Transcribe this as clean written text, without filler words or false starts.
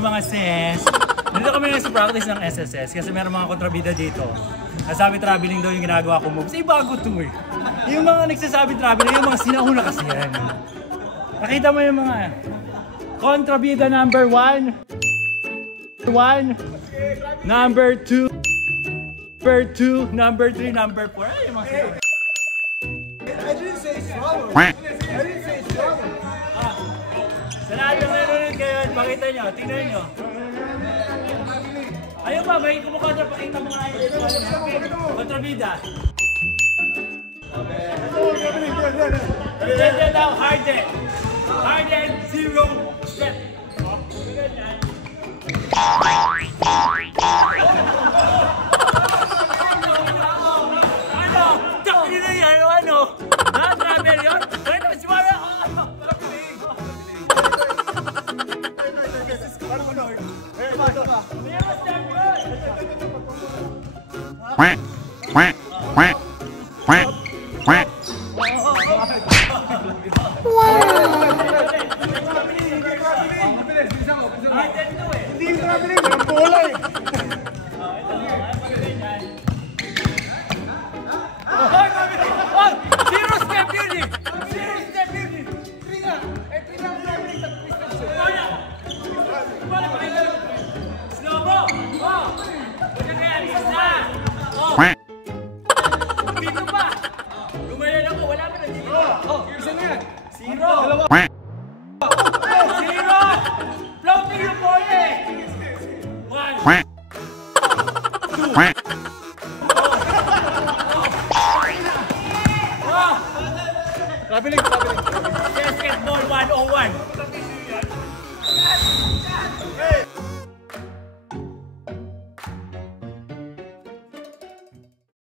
Mga sis, dito kami ngayon sa practice ng SSS kasi meron mga kontrabida dito. Nasabi traveling daw yung ginagawa ko moves. Bago to eh. Yung mga nagsasabi traveling, yung mga sinauna kasi yan. Nakita mo yung mga kontrabida number 1, number 2, number 3, number 4. Ay, yung mga sinauna. I didn't say swallow. I didn't say swallow. Sa lahat ng meron kayo, pakita nyo, tingnan nyo. Ayun ba, may kumukontra, pakita mo nga yung kontrabida. Then now, harden. Harden, 0 step. Ano? Takli na yan, ano? Na-travel yun? Pwede mo simara! Hindi yung traveling, walang bola eh. Zero step yun eh! Zero step yun eh! 3 nga. Eh, 3 nga ang traveling. Slow mo! Oh! Huwag kaya isa! Oh! Dito pa! Lumayan ako, wala pa na dito! Oh, isa na yan. 0! Zero! Floating yung ball eh! 1! 2! Traveling. Basketball 101!